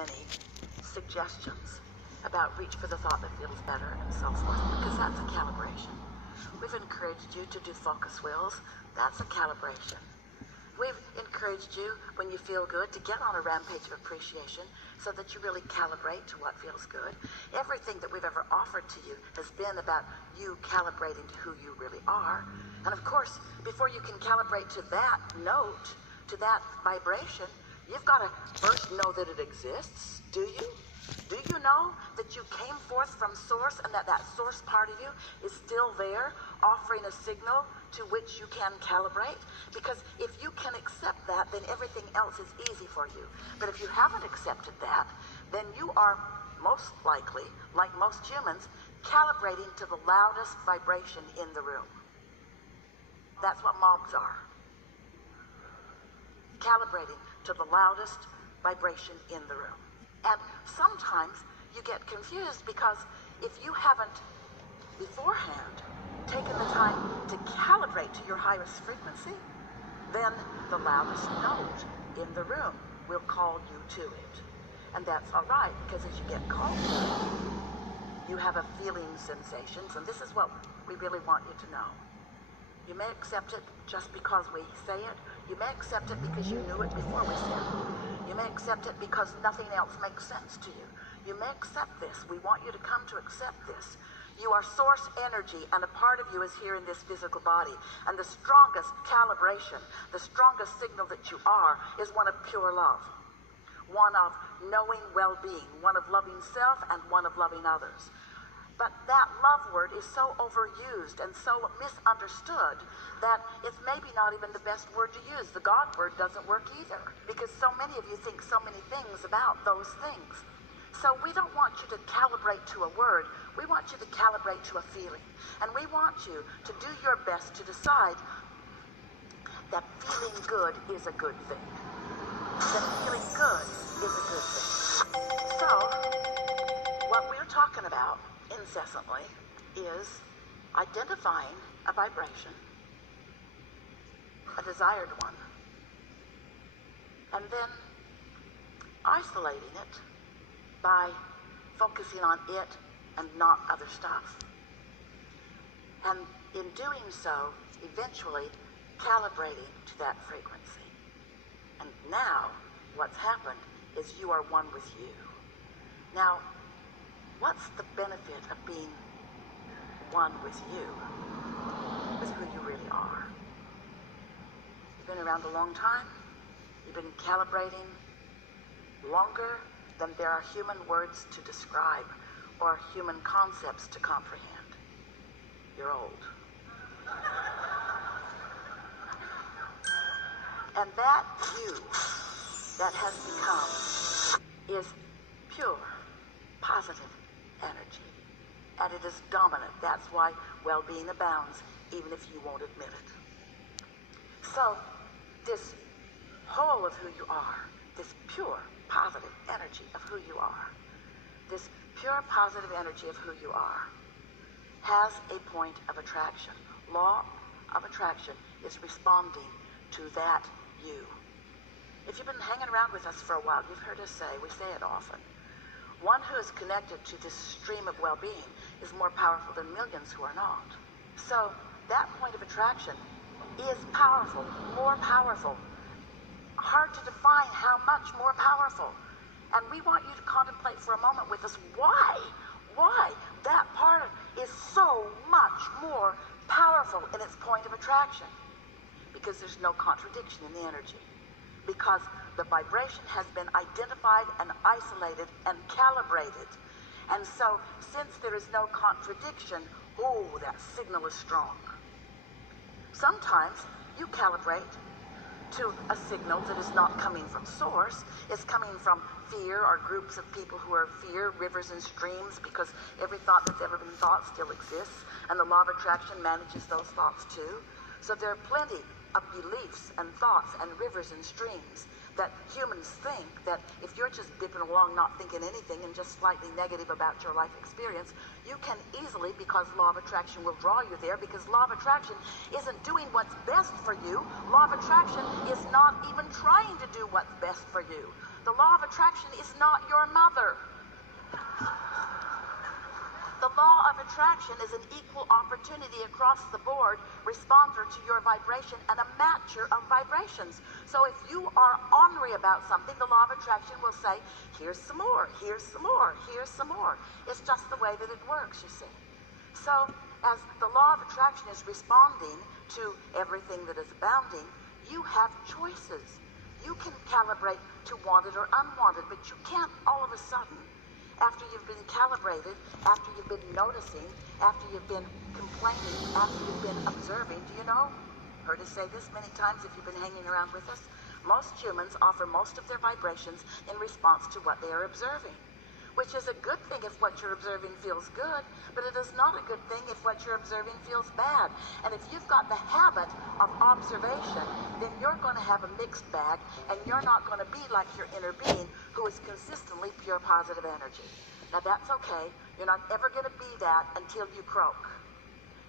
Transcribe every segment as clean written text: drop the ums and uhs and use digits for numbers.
many suggestions about reach for the thought that feels better and so forth, because that's a calibration. We've encouraged you to do focus wheels. That's a calibration. We've encouraged you, when you feel good, to get on a rampage of appreciation so that you really calibrate to what feels good. Everything that we've ever offered to you has been about you calibrating to who you really are. And of course, before you can calibrate to that note, to that vibration, you've got to first know that it exists. Do you? Do you know that you came forth from source and that that source part of you is still there, offering a signal to which you can calibrate? Because if you can accept that, then everything else is easy for you. But if you haven't accepted that, then you are most likely, like most humans, calibrating to the loudest vibration in the room. That's what mobs are. Calibrating to the loudest vibration in the room. And sometimes you get confused because if you haven't beforehand taken the time to calibrate to your highest frequency, then the loudest note in the room will call you to it. And that's all right, because as you get called to it, you have a feeling sensations, and this is what we really want you to know. You may accept it just because we say it. You may accept it because you knew it before we said it. You may accept it because nothing else makes sense to you. You may accept this. We want you to come to accept this. You are source energy, and a part of you is here in this physical body. And the strongest calibration, the strongest signal that you are, is one of pure love. One of knowing well-being, one of loving self, and one of loving others. But that love word is so overused and so misunderstood that it's maybe not even the best word to use. The God word doesn't work either, because so many of you think so many things about those things. So we don't want you to calibrate to a word. We want you to calibrate to a feeling. And we want you to do your best to decide that feeling good is a good thing. That feeling good is a good thing. So, what we're talking about incessantly is identifying a vibration, a desired one, and then isolating it by focusing on it and not other stuff. And in doing so, eventually calibrating to that frequency. And now, what's happened is you are one with you. Now, what's the benefit of being one with you, with who you really are? You've been around a long time. You've been calibrating longer than there are human words to describe or human concepts to comprehend. You're old. And that you that has become is pure, positive energy. And it is dominant. That's why well-being abounds, even if you won't admit it. So, this whole of who you are, this pure, positive energy of who you are, this pure, positive energy of who you are, has a point of attraction. Law of attraction is responding to that you. If you've been hanging around with us for a while, you've heard us say, we say it often, one who is connected to this stream of well-being is more powerful than millions who are not. So that point of attraction is powerful, more powerful. Hard to define how much more powerful. And we want you to contemplate for a moment with us why that part is so much more powerful in its point of attraction. Because there's no contradiction in the energy. Because the vibration has been identified and isolated and calibrated. And so, since there is no contradiction, oh, that signal is strong. Sometimes you calibrate to a signal that is not coming from source. It's coming from fear or groups of people who are fear, rivers and streams, because every thought that's ever been thought still exists, and the law of attraction manages those thoughts too. So there are plenty of beliefs and thoughts and rivers and streams that humans think that if you're just dipping along not thinking anything and just slightly negative about your life experience, you can easily, because law of attraction will draw you there, because law of attraction isn't doing what's best for you. Law of attraction is not even trying to do what's best for you. The law of attraction is not your mother. The law of attraction is an equal opportunity across the board responder to your vibration and a matcher of vibrations. So if you are ornery about something, the law of attraction will say, here's some more, here's some more, here's some more. It's just the way that it works, you see. So as the law of attraction is responding to everything that is abounding, you have choices. You can calibrate to wanted or unwanted, but you can't all of a sudden, after you've been calibrated, after you've been noticing, after you've been complaining, after you've been observing, do you know? Heard us say this many times if you've been hanging around with us. Most humans offer most of their vibrations in response to what they are observing, which is a good thing if what you're observing feels good, but it is not a good thing if what you're observing feels bad. And if you've got the habit of observation, then you're going to have a mixed bag, and you're not going to be like your inner being who is consistently pure positive energy. Now that's okay. You're not ever going to be that until you croak.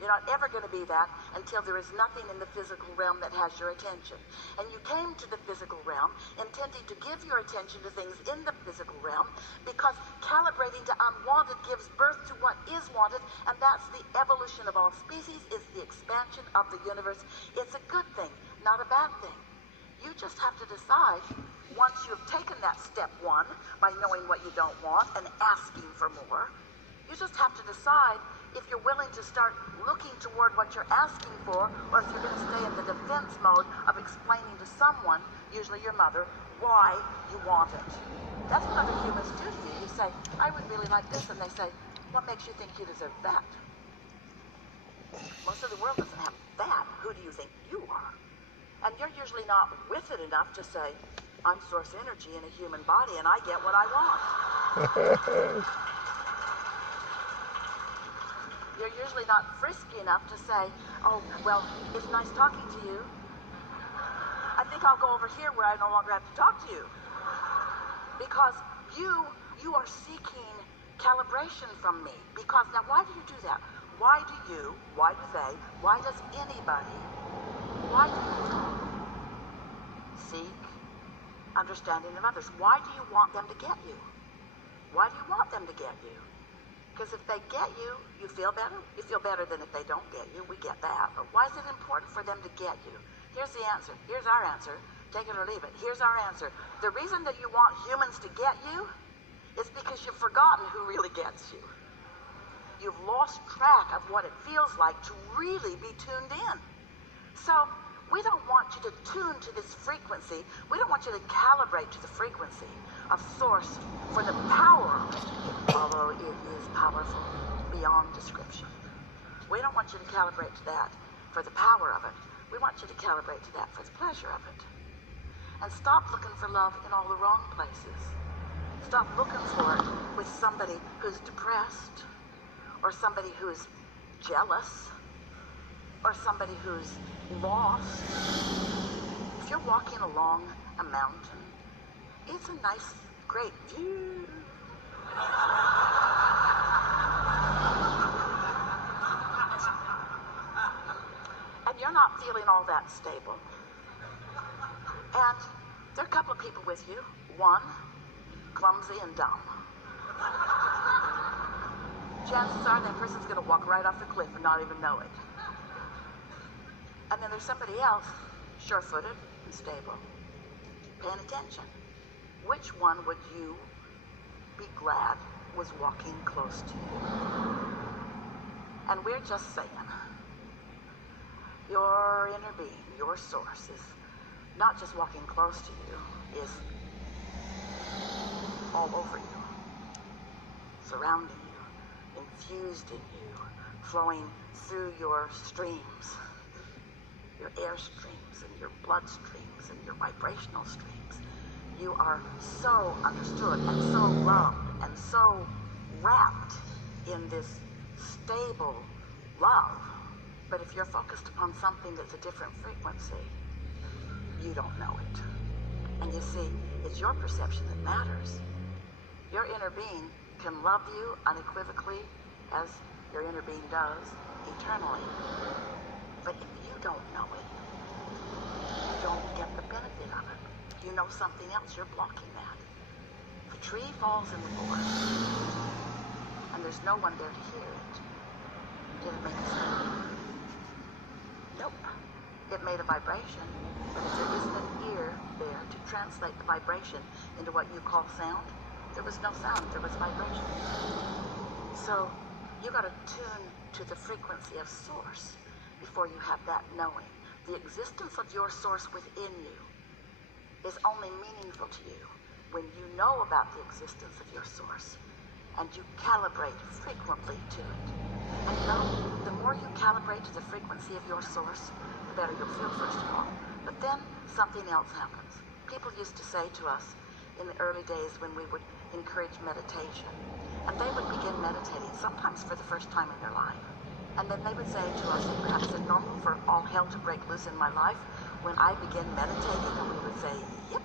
You're not ever going to be that until there is nothing in the physical realm that has your attention. And you came to the physical realm intending to give your attention to things in the physical realm, because calibrating to unwanted gives birth to what is wanted, and that's the evolution of all species. It's the expansion of the universe. It's a good thing, not a bad thing. You just have to decide, once you've taken that step one by knowing what you don't want and asking for more, you just have to decide if you're willing to start looking toward what you're asking for, or if you're going to stay in the defense mode of explaining to someone, usually your mother, why you want it. That's what other humans do to you. You say, I would really like this, and they say, what makes you think you deserve that? Most of the world doesn't have that. Who do you think you are? And you're usually not with it enough to say, I'm source energy in a human body, and I get what I want. You're usually not frisky enough to say, oh, well, it's nice talking to you. I think I'll go over here where I no longer have to talk to you. Because you are seeking calibration from me. Because, now why do you do that? Why do you, why do they, why does anybody, why do you seek understanding of others? Why do you want them to get you? Why do you want them to get you? Because if they get you, you feel better. You feel better than if they don't get you. We get that. But why is it important for them to get you? Here's the answer. Here's our answer. Take it or leave it. Here's our answer. The reason that you want humans to get you is because you've forgotten who really gets you. You've lost track of what it feels like to really be tuned in. So we don't want you to tune to this frequency. We don't want you to calibrate to the frequency of source for the power of it, although it is powerful beyond description. We don't want you to calibrate to that for the power of it. We want you to calibrate to that for the pleasure of it. And stop looking for love in all the wrong places. Stop looking for it with somebody who's depressed, or somebody who's jealous, or somebody who's lost. If you're walking along a mountain, it's a nice, great view. And you're not feeling all that stable. And there are a couple of people with you. One, clumsy and dumb. Chances are that person's going to walk right off the cliff and not even know it. And then there's somebody else, sure-footed and stable, paying attention. Which one would you be glad was walking close to you? And we're just saying, your inner being, your source, is not just walking close to you, is all over you, surrounding you, infused in you, flowing through your streams, your air streams and your blood streams and your vibrational streams. You are so understood and so loved and so wrapped in this stable love. But if you're focused upon something that's a different frequency, you don't know it. And you see, it's your perception that matters. Your inner being can love you unequivocally, as your inner being does, eternally. But if you don't know it, you don't get the benefit of it. you know something else, you're blocking that. If a tree falls in the forest and there's no one there to hear it, did it make a sound? Nope. It made a vibration, but if there isn't an ear there to translate the vibration into what you call sound, there was no sound, there was vibration. So you got to tune to the frequency of source before you have that knowing. The existence of your source within you is only meaningful to you when you know about the existence of your source and you calibrate frequently to it. And you know, the more you calibrate to the frequency of your source, the better you'll feel, first of all. But then something else happens. People used to say to us in the early days when we would encourage meditation, and they would begin meditating, sometimes for the first time in their life. And then they would say to us, perhaps it's normal for all hell to break loose in my life when I begin meditating, and we would say, yep.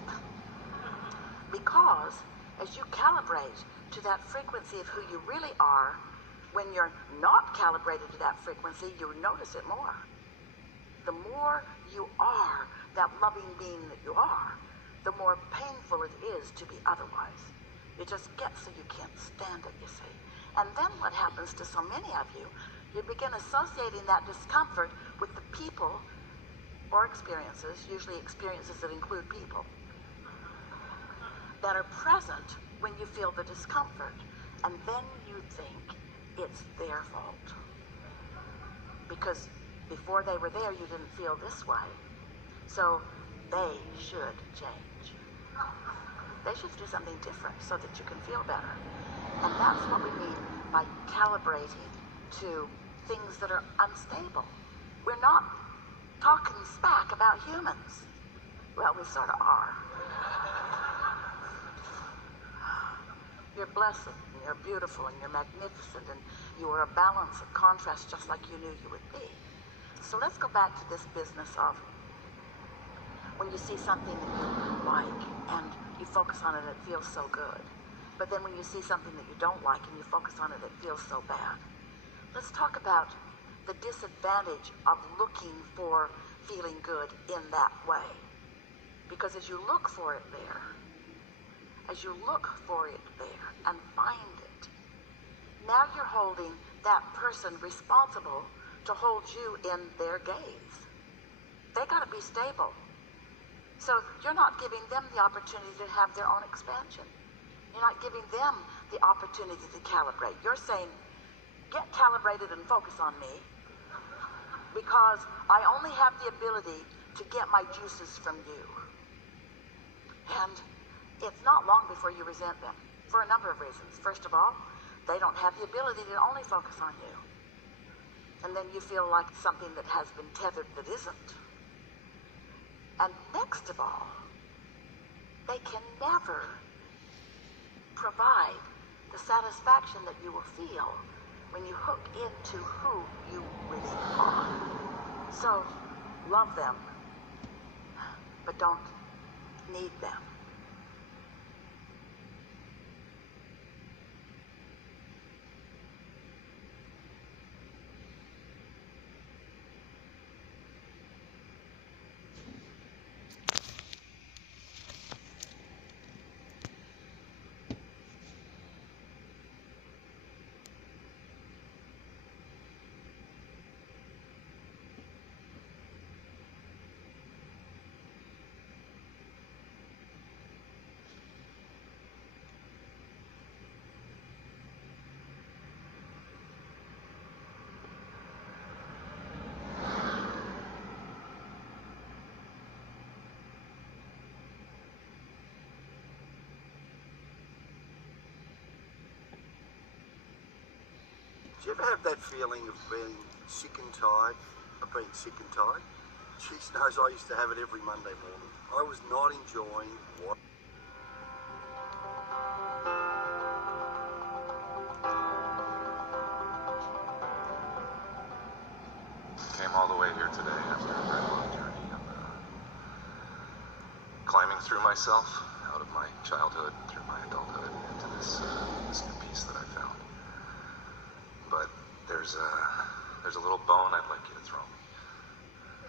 Because as you calibrate to that frequency of who you really are, when you're not calibrated to that frequency, you notice it more. The more you are that loving being that you are, the more painful it is to be otherwise. It just gets so you can't stand it, you see. And then what happens to so many of you, you begin associating that discomfort with the people or experiences, usually experiences that include people, that are present when you feel the discomfort. And then you think it's their fault. Because before they were there, you didn't feel this way. So they should change. They should do something different so that you can feel better. And that's what we mean by calibrating to things that are unstable. We're not talking smack about humans. Well, we sort of are. You're blessed, and you're beautiful, and you're magnificent, and you are a balance of contrast just like you knew you would be. So let's go back to this business of when you see something that you like and you focus on it, it feels so good. But then when you see something that you don't like and you focus on it, it feels so bad. Let's talk about the disadvantage of looking for feeling good in that way. Because as you look for it there, and find it, now you're holding that person responsible to hold you in their gaze. They got to be stable. So you're not giving them the opportunity to have their own expansion. You're not giving them the opportunity to calibrate. You're saying, get calibrated and focus on me because I only have the ability to get my juices from you. And it's not long before you resent them for a number of reasons. First of all, they don't have the ability to only focus on you. And then you feel like something that has been tethered that isn't. And next of all, they can never provide the satisfaction that you will feel when you hook into who you really are. So, love them, but don't need them. Do you ever have that feeling of being sick and tired, of being sick and tired? Jeez knows, I used to have it every Monday morning. I was not enjoying what... Came all the way here today after a very long journey of climbing through myself, out of my childhood, through my adulthood, into this new piece that I found. But there's a little bone I'd like you to throw me.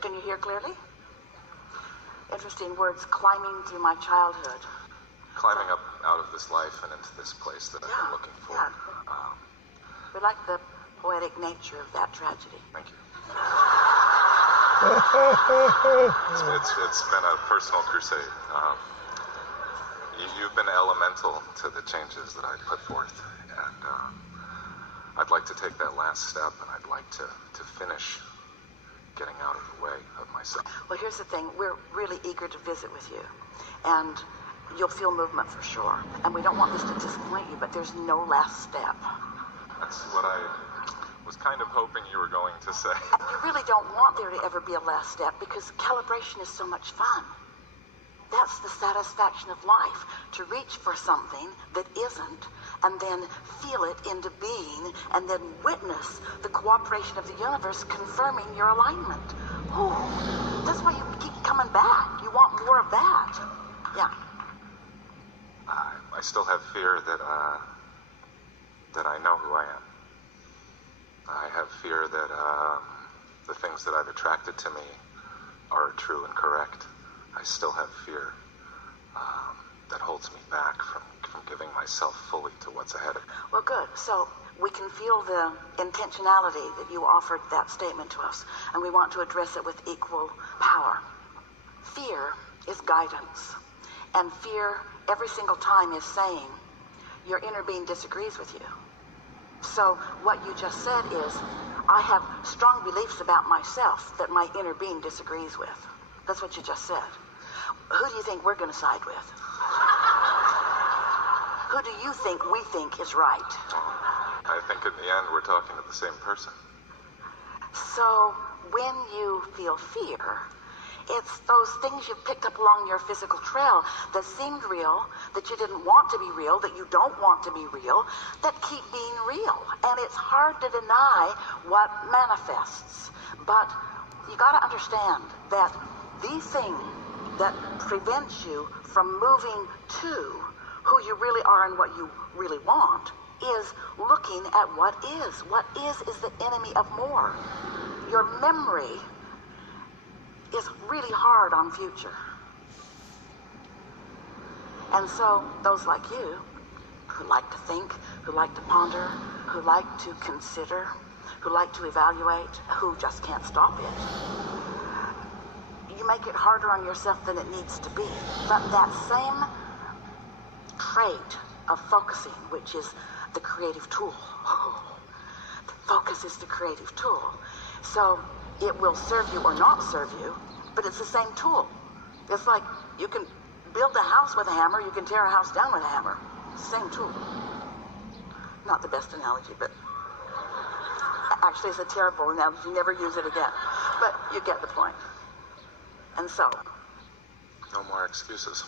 Can you hear clearly? interesting words, climbing through my childhood. Climbing up out of this life and into this place that I've been looking for. Yeah. We like the poetic nature of that tragedy. Thank you. It's been a personal crusade. You've been elemental to the changes that I put forth, and I'd like to take that last step, and I'd like to finish getting out of the way of myself. Well, here's the thing. We're really eager to visit with you, and you'll feel movement for sure. And we don't want this to disappoint you, but there's no last step. That's what I was kind of hoping you were going to say. You really don't want there to ever be a last step because calibration is so much fun. That's the satisfaction of life, to reach for something that isn't, and then feel it into being, and then witness the cooperation of the universe confirming your alignment. Ooh, that's why you keep coming back. You want more of that. Yeah. I still have fear that I know who I am. I have fear that the things that I've attracted to me are true and correct. I still have fear that holds me back from giving myself fully to what's ahead of me. Well, good. So we can feel the intentionality that you offered that statement to us, and we want to address it with equal power. Fear is guidance, and fear every single time is saying your inner being disagrees with you. So what you just said is, I have strong beliefs about myself that my inner being disagrees with. That's what you just said. Who do you think we're going to side with? Who do you think we think is right? I think in the end we're talking to the same person. So when you feel fear, it's those things you've picked up along your physical trail that seemed real, that you didn't want to be real, that you don't want to be real, that keep being real. And it's hard to deny what manifests. But you got to understand that the thing that prevents you from moving to who you really are and what you really want is looking at what is. What is the enemy of more. Your memory is really hard on future. And so those like you, who like to think, who like to ponder, who like to consider, who like to evaluate, who just can't stop it, you make it harder on yourself than it needs to be. But that same trait of focusing, which is the creative tool. The focus is the creative tool. So it will serve you or not serve you, but it's the same tool. It's like you can build a house with a hammer, you can tear a house down with a hammer. Same tool. Not the best analogy, but actually it's a terrible analogy. Never use it again. But you get the point. And so, No more excuses.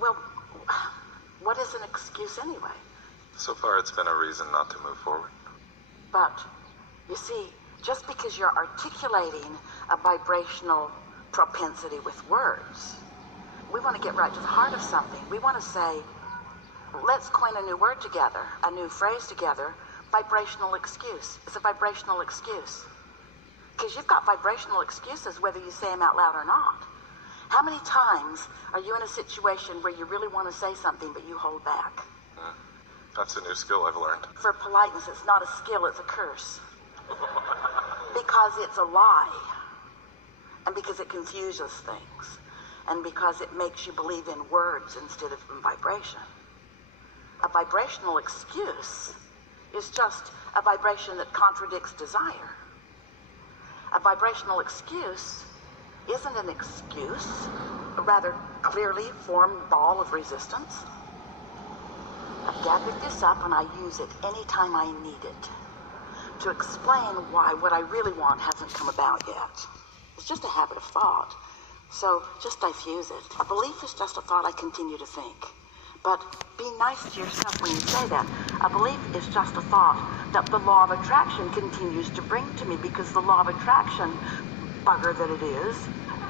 well, what is an excuse anyway? So far it's been a reason not to move forward. But, you see, just because you're articulating a vibrational propensity with words, we want to get right to the heart of something. We want to say, let's coin a new word together, a new phrase together, vibrational excuse. It's a vibrational excuse. Because you've got vibrational excuses whether you say them out loud or not. How many times are you in a situation where you really want to say something but you hold back? That's a new skill I've learned. For politeness, it's not a skill, it's a curse. Because it's a lie. And because it confuses things. And because it makes you believe in words instead of in vibration. A vibrational excuse is just a vibration that contradicts desire. A vibrational excuse isn't an excuse, a rather clearly formed ball of resistance. I've gathered this up and I use it anytime I need it to explain why what I really want hasn't come about yet. It's just a habit of thought, so just diffuse it. A belief is just a thought I continue to think. But be nice to yourself when you say that. A belief is just a thought that the law of attraction continues to bring to me, because the law of attraction, bugger that it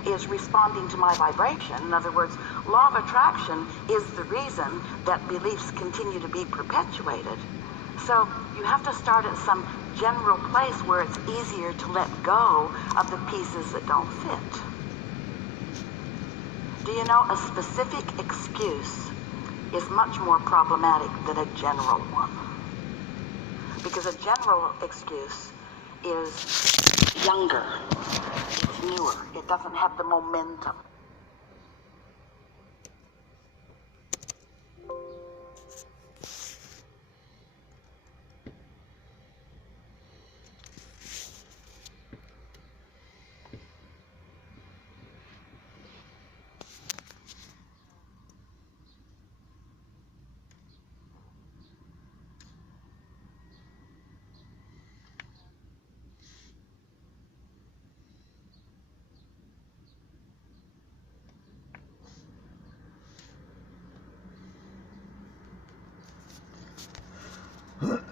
is responding to my vibration. In other words, law of attraction is the reason that beliefs continue to be perpetuated. So you have to start at some general place where it's easier to let go of the pieces that don't fit. Do you know, a specific excuse is much more problematic than a general one. Because a general excuse is younger, it's newer, it doesn't have the momentum. Huh?